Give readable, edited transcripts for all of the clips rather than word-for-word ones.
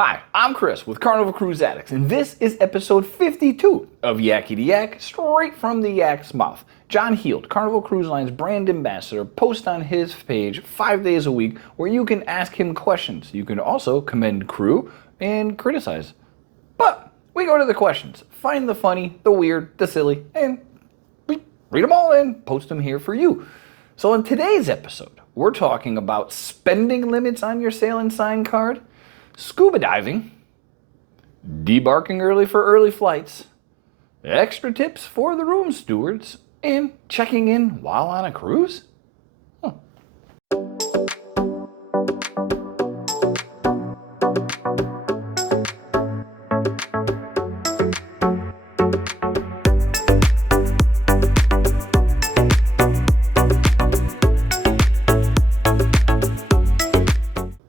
Hi, I'm Chris with Carnival Cruise Addicts, and this is episode 52 of Yakety-Yak, straight from the yak's mouth. John Heald, Carnival Cruise Line's brand ambassador, posts on his page 5 days a week where you can ask him questions. You can also commend crew and criticize. But we go to the questions, find the funny, the weird, the silly, and we read them all and post them here for you. So in today's episode, we're talking about spending limits on your sail and sign card, scuba diving, debarking early for early flights, extra tips for the room stewards, and checking in while on a cruise? Huh.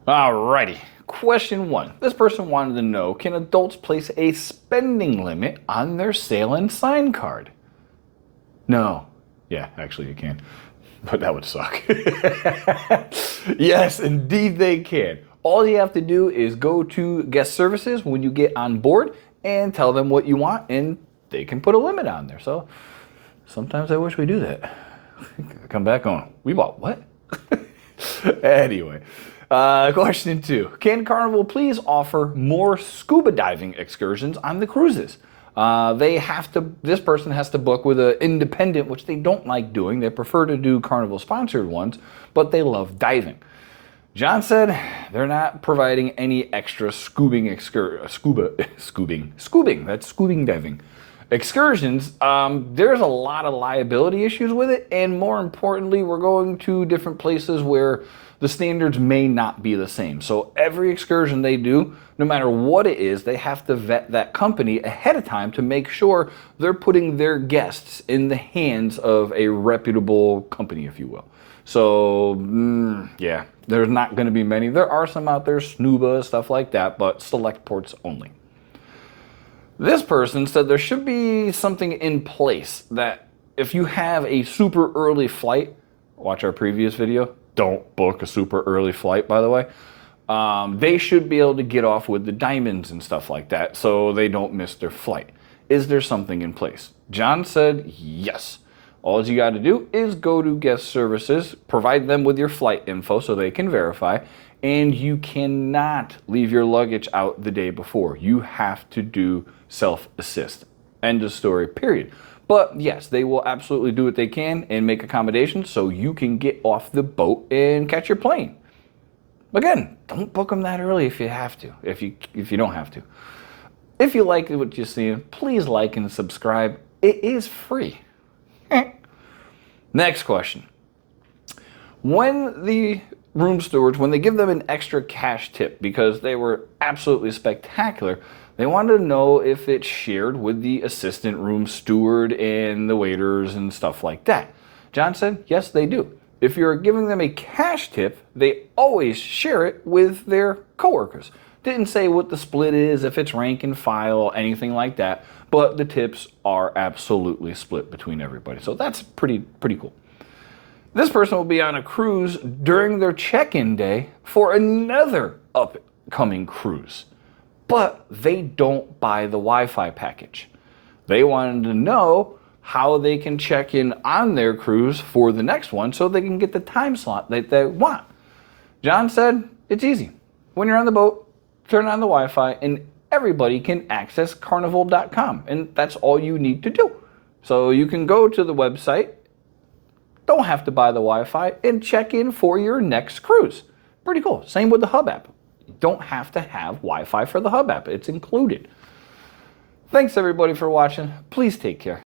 Alrighty. Question 1. This person wanted to know, can adults place a spending limit on their sail and sign card? No. Yeah, actually you can. But that would suck. Yes, indeed they can. All you have to do is go to guest services when you get on board and tell them what you want, and they can put a limit on there. So sometimes I wish we do that. Come back on. We bought what? Anyway. Question 2. Can Carnival please offer more scuba diving excursions on the cruises? This person has to book with an independent, which they don't like doing. They prefer to do Carnival sponsored ones, but they love diving. John said they're not providing any extra scuba, that's scuba diving. Excursions, there's a lot of liability issues with it, and more importantly, we're going to different places where the standards may not be the same. So every excursion they do, no matter what it is, they have to vet that company ahead of time to make sure they're putting their guests in the hands of a reputable company, if you will. So, yeah, there's not going to be many. There are some out there, scuba, stuff like that, but select ports only. This person said there should be something in place that if you have a super early flight, watch our previous video, don't book a super early flight, by the way. They should be able to get off with the diamonds and stuff like that so they don't miss their flight. Is there something in place? John said yes. All you got to do is go to guest services, provide them with your flight info so they can verify, and you cannot leave your luggage out the day before. You have to do self-assist. End of story, period. But yes, they will absolutely do what they can and make accommodations so you can get off the boat and catch your plane. Again, don't book them that early if you have to, if you don't have to. If you like what you're seeing, please like and subscribe. It is free. Next question. When the room stewards, when they give them an extra cash tip because they were absolutely spectacular, they wanted to know if it's shared with the assistant room steward and the waiters and stuff like that. John said, yes, they do. If you're giving them a cash tip, they always share it with their coworkers. Didn't say what the split is, if it's rank and file, anything like that, but the tips are absolutely split between everybody. So that's pretty cool. This person will be on a cruise during their check-in day for another upcoming cruise. But they don't buy the Wi-Fi package. They wanted to know how they can check in on their cruise for the next one so they can get the time slot that they want. John said, it's easy. When you're on the boat, turn on the Wi-Fi and everybody can access carnival.com, and that's all you need to do. So you can go to the website, don't have to buy the Wi-Fi, and check in for your next cruise. Pretty cool. Same with the Hub app. Don't have to have Wi-Fi for the Hub app. It's included. Thanks everybody for watching. Please take care.